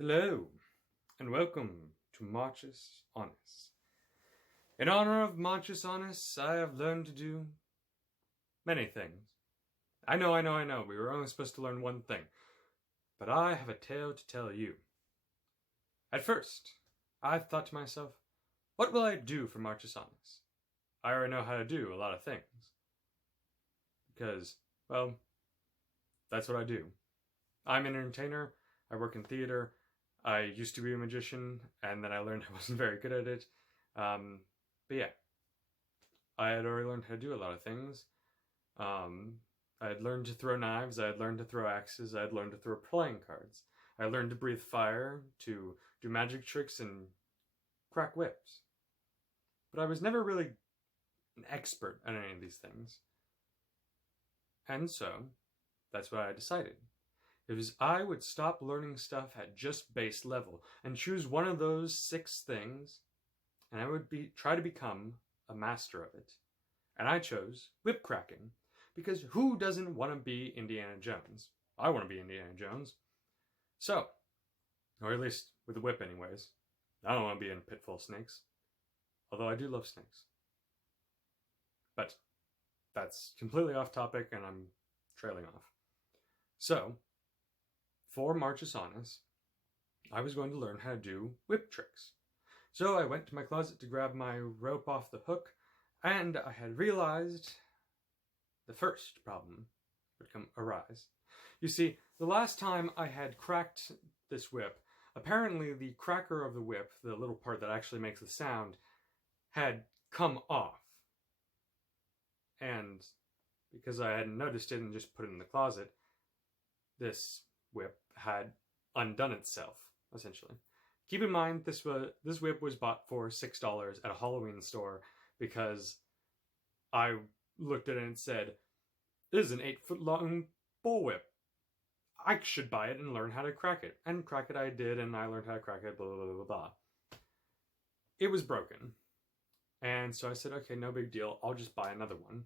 Hello, and welcome to Unus Annus. In honor of Unus Annus, I have learned to do many things. I know, we were only supposed to learn one thing. But I have a tale to tell you. At first, I thought to myself, what will I do for Unus Annus? I already know how to do a lot of things. Because, well, that's what I do. I'm an entertainer, I work in theater, I used to be a magician, and then I learned I wasn't very good at it. But yeah, I had already learned how to do a lot of things. I had learned to throw knives, I had learned to throw axes, I had learned to throw playing cards. I learned to breathe fire, to do magic tricks, and crack whips. But I was never really an expert at any of these things. And so, that's what I decided. It was I would stop learning stuff at just base level and choose one of those 6 things, and I would try to become a master of it. And I chose whip cracking, because who doesn't want to be Indiana Jones? I want to be Indiana Jones. So, or at least with a whip anyways. I don't want to be in a pit full of snakes. Although I do love snakes. But that's completely off topic and I'm trailing off. So, for Unus Annus, I was going to learn how to do whip tricks. So I went to my closet to grab my rope off the hook, and I had realized the first problem would arise. You see, the last time I had cracked this whip, apparently the cracker of the whip, the little part that actually makes the sound, had come off. And because I hadn't noticed it and just put it in the closet, this whip had undone itself, essentially. Keep in mind, this whip was bought for $6 at a Halloween store because I looked at it and said, this is an 8-foot-long bullwhip. I should buy it and learn how to crack it. And crack it I did, and I learned how to crack it, blah, blah, blah, blah, blah. It was broken. And so I said, okay, no big deal. I'll just buy another one.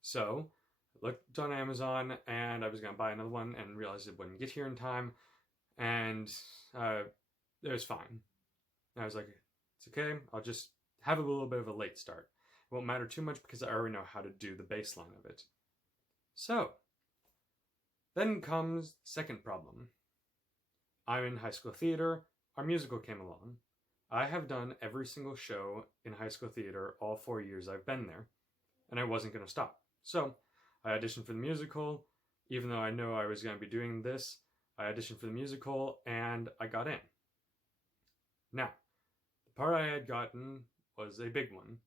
So I looked on Amazon, and I was going to buy another one and realized it wouldn't get here in time. And it was fine. And I was like, it's okay. I'll just have a little bit of a late start. It won't matter too much because I already know how to do the baseline of it. So, then comes the second problem. I'm in high school theater. Our musical came along. I have done every single show in high school theater all 4 years I've been there. And I wasn't going to stop. So, I auditioned for the musical. Even though I know I was going to be doing this, I auditioned for the musical and I got in. Now, the part I had gotten was a big one,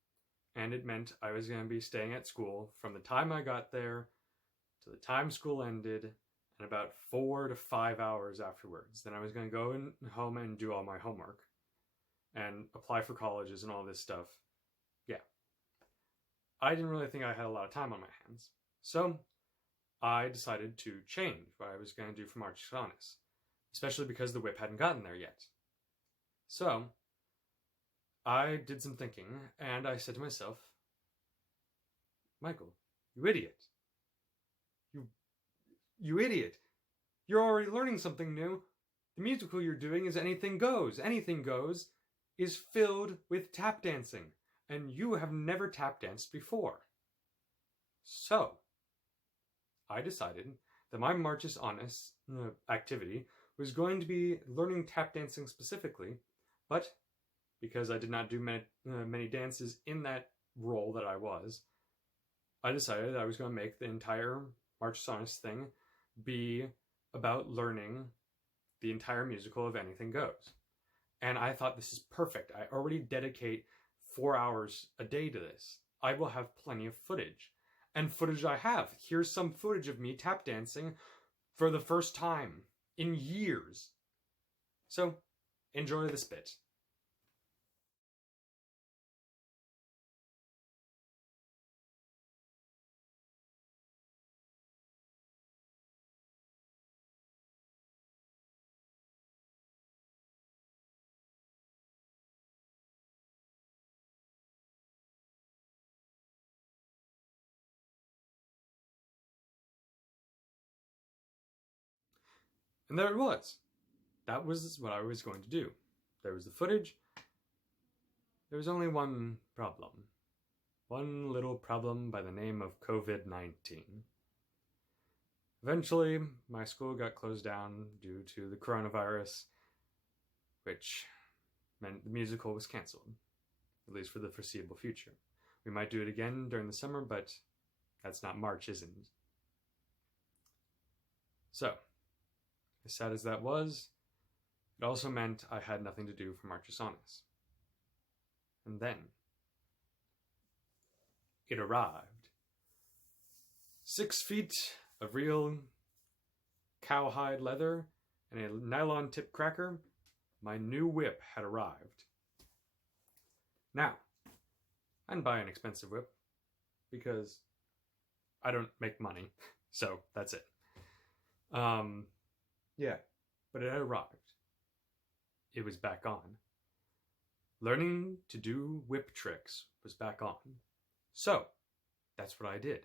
and it meant I was going to be staying at school from the time I got there to the time school ended, and about 4 to 5 hours afterwards. Then I was going to go home and do all my homework and apply for colleges and all this stuff. Yeah. I didn't really think I had a lot of time on my hands. So I decided to change what I was going to do for Unus Annus, especially because the whip hadn't gotten there yet. So I did some thinking, and I said to myself, Michael, you idiot. You idiot. You're already learning something new. The musical you're doing is Anything Goes. Anything Goes is filled with tap dancing, and you have never tap danced before. So I decided that my Unus Annus activity was going to be learning tap dancing specifically, but because I did not do many dances in that role that I was, I decided that I was going to make the entire Unus Annus thing be about learning the entire musical of Anything Goes. And I thought, this is perfect. I already dedicate 4 hours a day to this. I will have plenty of footage. And footage I have. Here's some footage of me tap dancing for the first time in years. So, enjoy this bit. And there it was. that was what I was going to do. There was the footage. There was only one problem. One little problem by the name of COVID-19. Eventually, my school got closed down due to the coronavirus, which meant the musical was canceled, at least for the foreseeable future. We might do it again during the summer, but that's not March, isn't it? So, as sad as that was, it also meant I had nothing to do for Unus Annus. And then, it arrived. 6 feet of real cowhide leather and a nylon tip cracker, my new whip had arrived. Now, I didn't buy an expensive whip because I don't make money, so that's it. Yeah, but it had arrived. It was back on. Learning to do whip tricks was back on. So, that's what I did.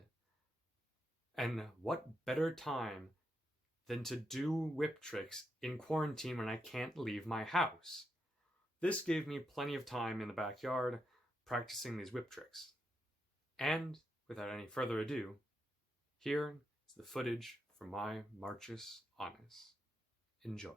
And what better time than to do whip tricks in quarantine when I can't leave my house? This gave me plenty of time in the backyard practicing these whip tricks. And, without any further ado, here is the footage from my Unus Annus. Enjoy.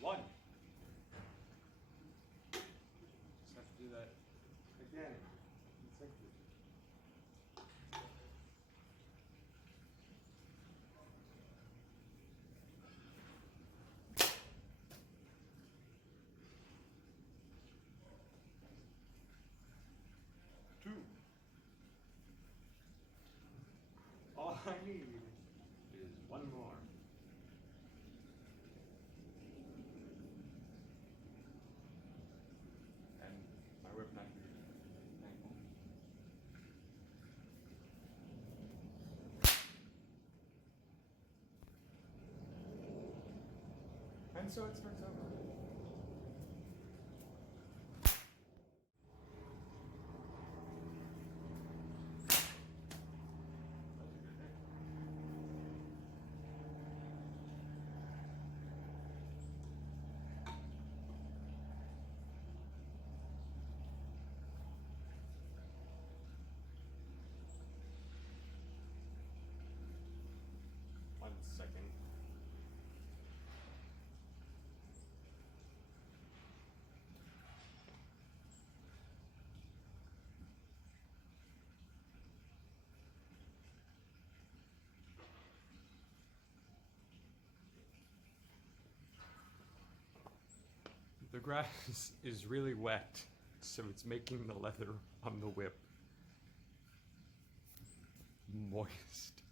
One. Just have to do that again. Two. All I need is one more. And so it starts over. One second. The grass is really wet, so it's making the leather on the whip moist.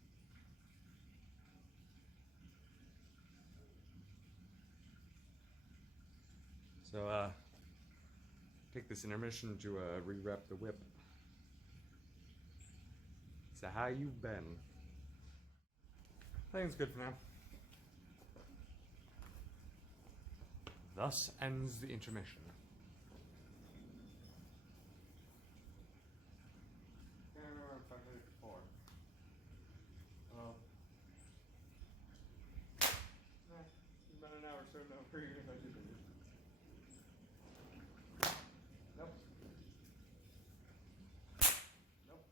So, take this intermission to re-wrap the whip. So how you been? I think it's good for now. Thus ends the intermission. Can't remember if I did it before. It's about an hour, so no, pretty good if I did it. Nope. Nope.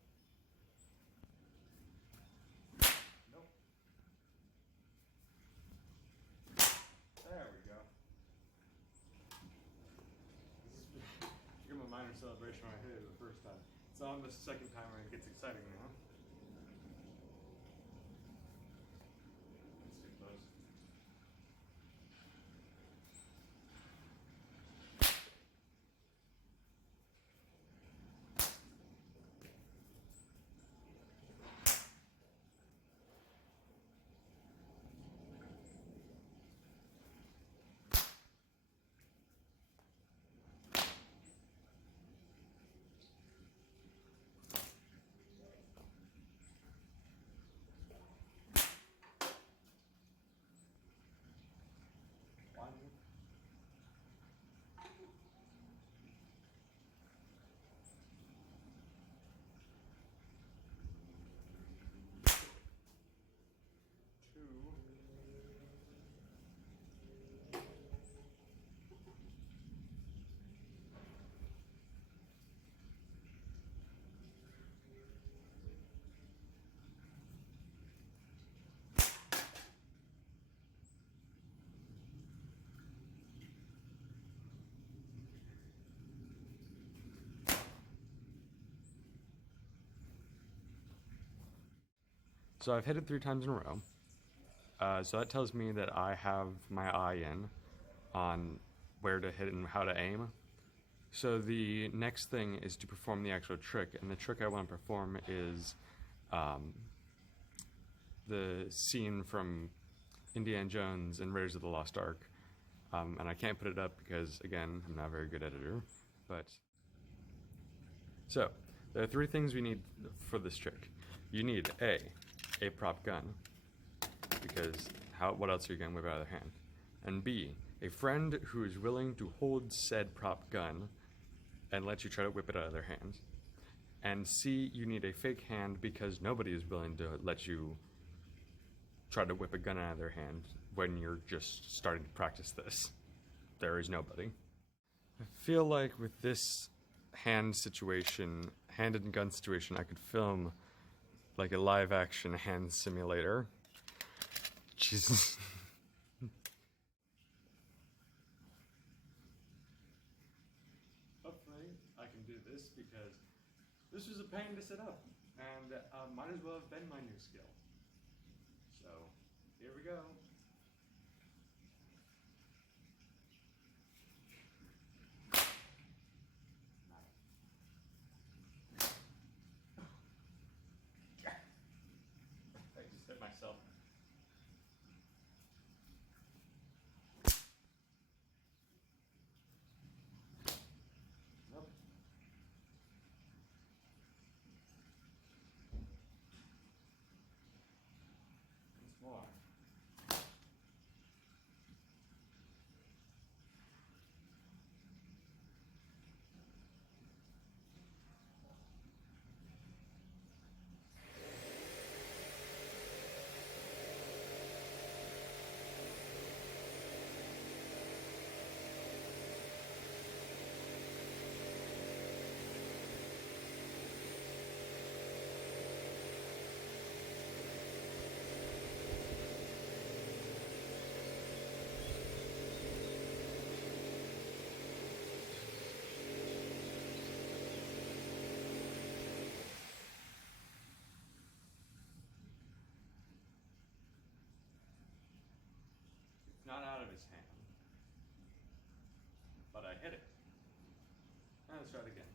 Nope. It's on the second time where it gets exciting now. Let's get close. So I've hit it 3 times in a row. So that tells me that I have my eye in on where to hit and how to aim. So the next thing is to perform the actual trick, and the trick I want to perform is the scene from Indiana Jones and Raiders of the Lost Ark. And I can't put it up because, again, I'm not a very good editor. But so there are 3 things we need for this trick. You need a prop gun, because what else are you going to whip out of their hand? And B, a friend who is willing to hold said prop gun and let you try to whip it out of their hand. And C, you need a fake hand because nobody is willing to let you try to whip a gun out of their hand when you're just starting to practice this. There is nobody. I feel like with this hand and gun situation, I could film like a live action hand simulator. Jesus. Hopefully I can do this because this was a pain to set up, and might as well have been my new skill. So here we go. I just hit myself. Nope. Once more. Not out of his hand, but I hit it. Now let's try it again.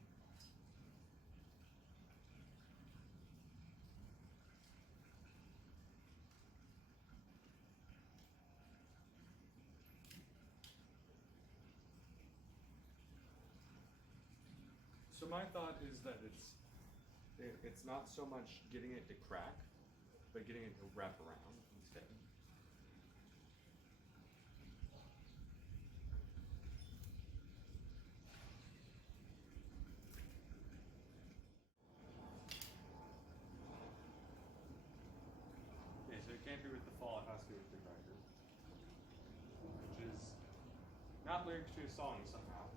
So my thought is that it's not so much getting it to crack, but getting it to wrap around instead. Okay, so it can't be with the fall, it has to be with the cracker. Which is not lyrics to a song somehow.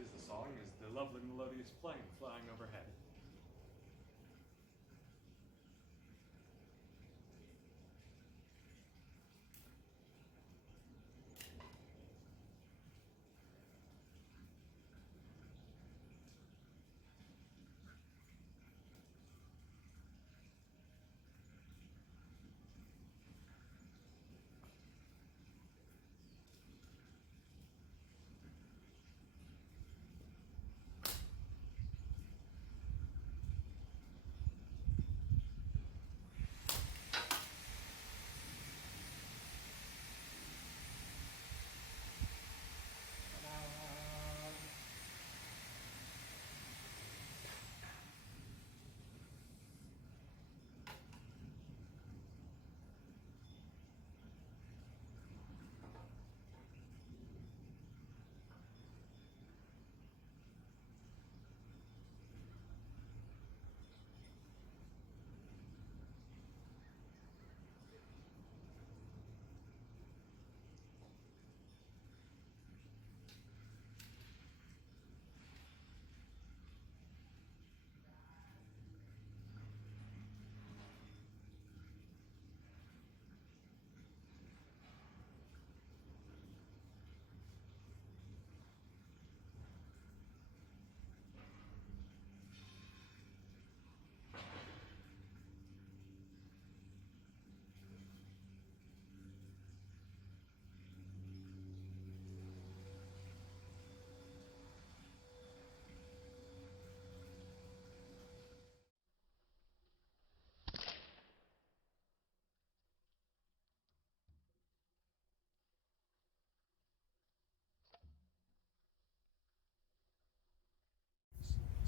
Is the song is the lovely melodious plane flying overhead.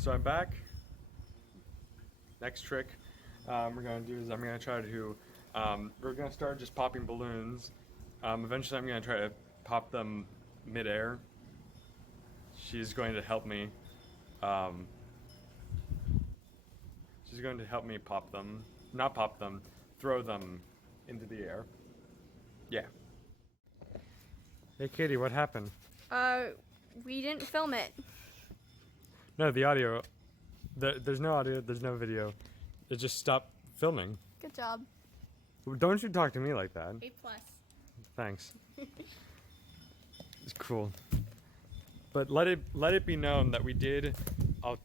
So I'm back. Next trick we're gonna do is I'm gonna try to, we're gonna start just popping balloons. Eventually I'm gonna try to pop them mid-air. She's going to help me. She's going to help me pop them, not pop them, throw them into the air. Yeah. Hey Katie, what happened? We didn't film it. No, the audio. There's no audio, there's no video. It just stopped filming. Good job. Don't you talk to me like that. A+. Thanks. It's cool. But let it be known that we did. I'm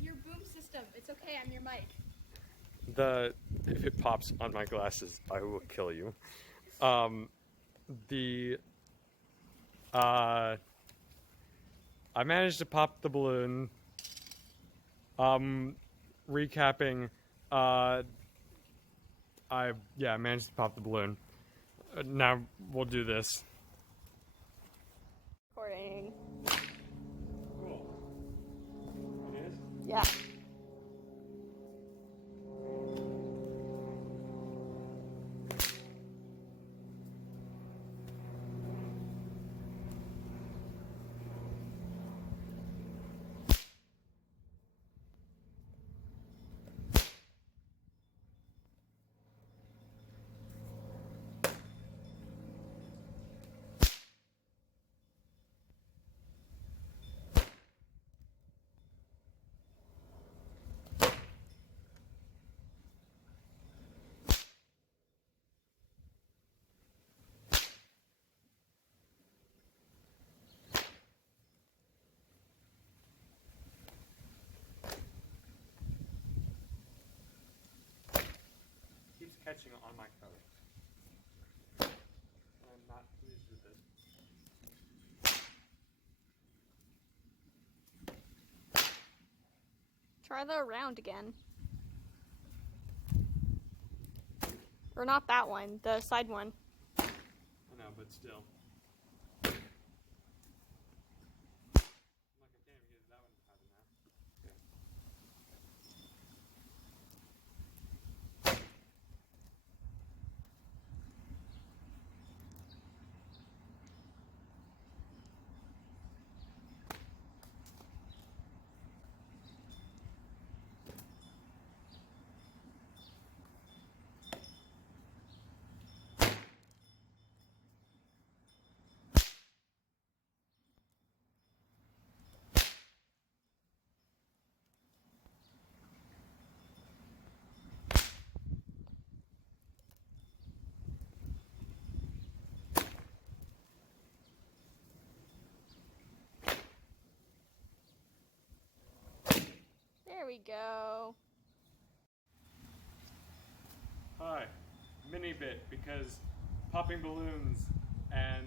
your boom system. It's okay. I'm your mic. If it pops on my glasses, I will kill you. I managed to pop the balloon. Recapping, I managed to pop the balloon. Now we'll do this. Recording. Cool. It is? Yeah. Keeps catching on my coat. I'm not pleased with it. Try the round again. Or not that one, the side one. I know, but still. There we go. Hi, mini bit, because popping balloons and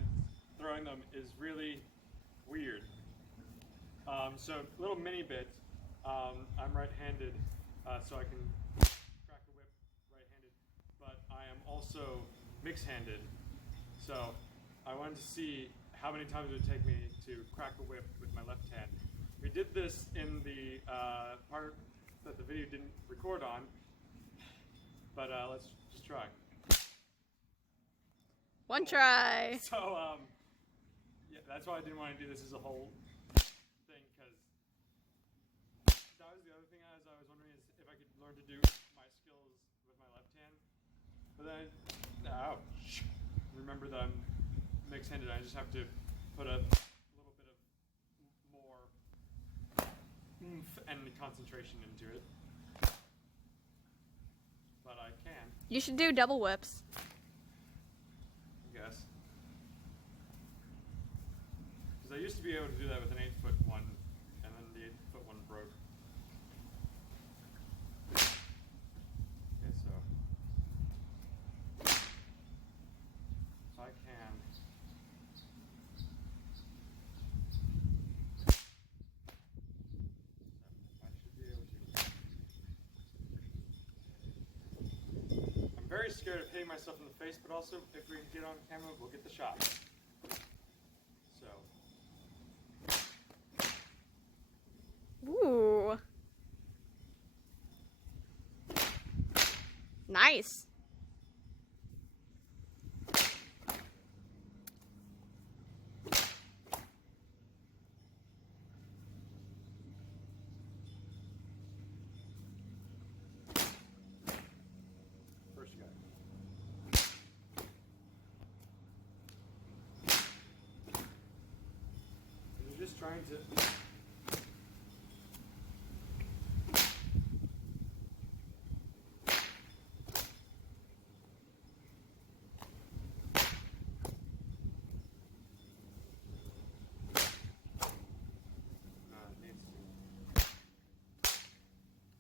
throwing them is really weird. So little mini bit. I'm right-handed, so I can crack a whip right-handed, but I am also mixed-handed. So I wanted to see how many times it would take me to crack a whip with my left hand. We did this in the part that the video didn't record on, but let's just try. One try. So, yeah, that's why I didn't want to do this as a whole thing, because that was the other thing I was wondering is if I could learn to do my skills with my left hand. But then, ouch. Remember that I'm mixed-handed, I just have to put a little bit of more oomph and concentration into it. But I can. You should do double whips. I guess. Because I used to be able to do that with an 8-foot one, and then the 8-foot one broke. Okay, so I can. I should be able to. I'm very scared of hitting myself in the face, but also if we can get on camera, we'll get the shot. So. Nice. First guy. You're just trying to.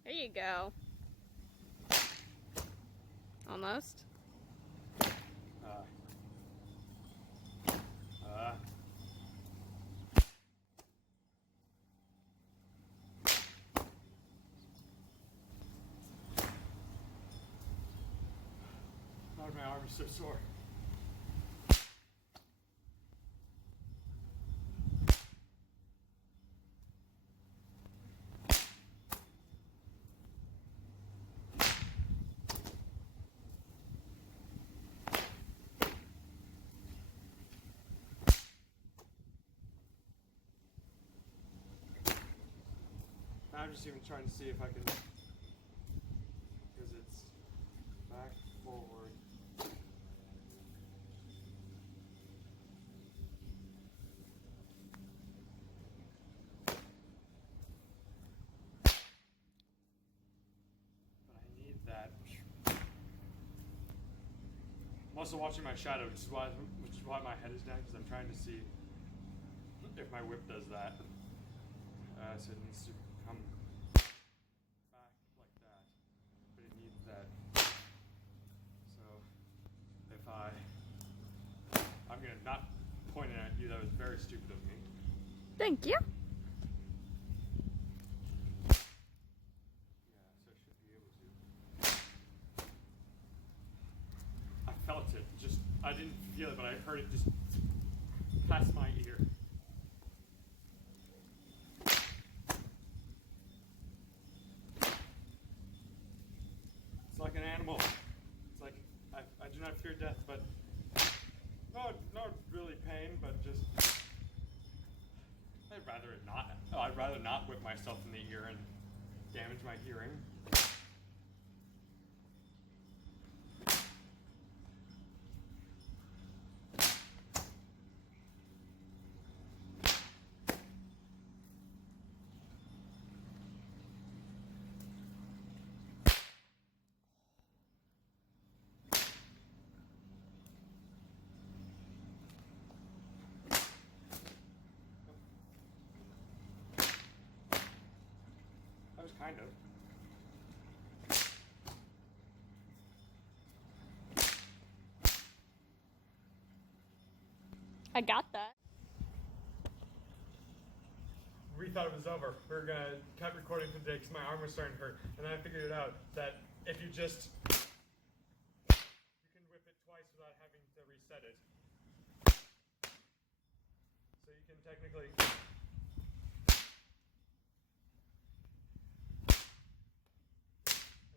There you go. Almost. God, my arm is so sore. I'm just even trying to see if I can, because it's back, forward. But I need that. I'm also watching my shadow, which is why my head is down, because I'm trying to see if my whip does that. So it needs to come back like that, but it needs that. So if I'm gonna not point it at you, that was very stupid of me. Thank you. Yeah, so I should be able to. I felt it, I didn't feel it, but I heard it just past my ear. It's like an animal. It's like, I do not fear death, but not really pain, but just, I'd rather not whip myself in the ear and damage my hearing. Kind of. I got that. We thought it was over. We were gonna cut recording for the day because my arm was starting to hurt, and then I figured it out that if you can whip it twice without having to reset it. So you can technically.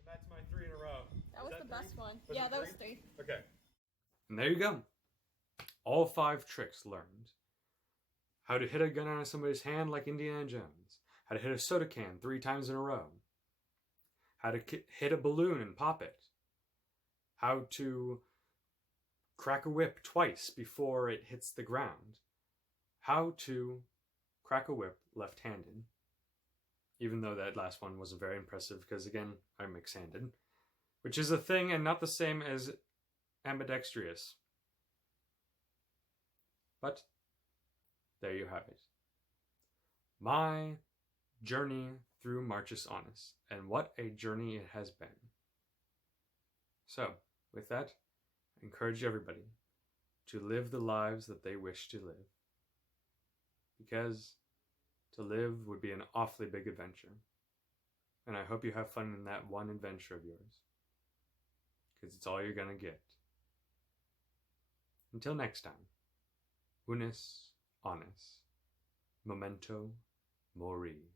That's my 3 in a row. That was the best one. Was Yeah, it that was 3? 3. Okay. And there you go. All 5 tricks learned. How to hit a gun out of somebody's hand like Indiana Jones. How to hit a soda can 3 times in a row. How to hit a balloon and pop it. How to crack a whip twice before it hits the ground. How to crack a whip left-handed. Even though that last one wasn't very impressive because, again, I'm mixed-handed. Which is a thing and not the same as ambidextrous. But there you have it. My journey through Marchus Annus. And what a journey it has been. So, with that, I encourage everybody to live the lives that they wish to live. Because to live would be an awfully big adventure. And I hope you have fun in that one adventure of yours. Because it's all you're gonna get. Until next time, Unus Annus. Memento Mori.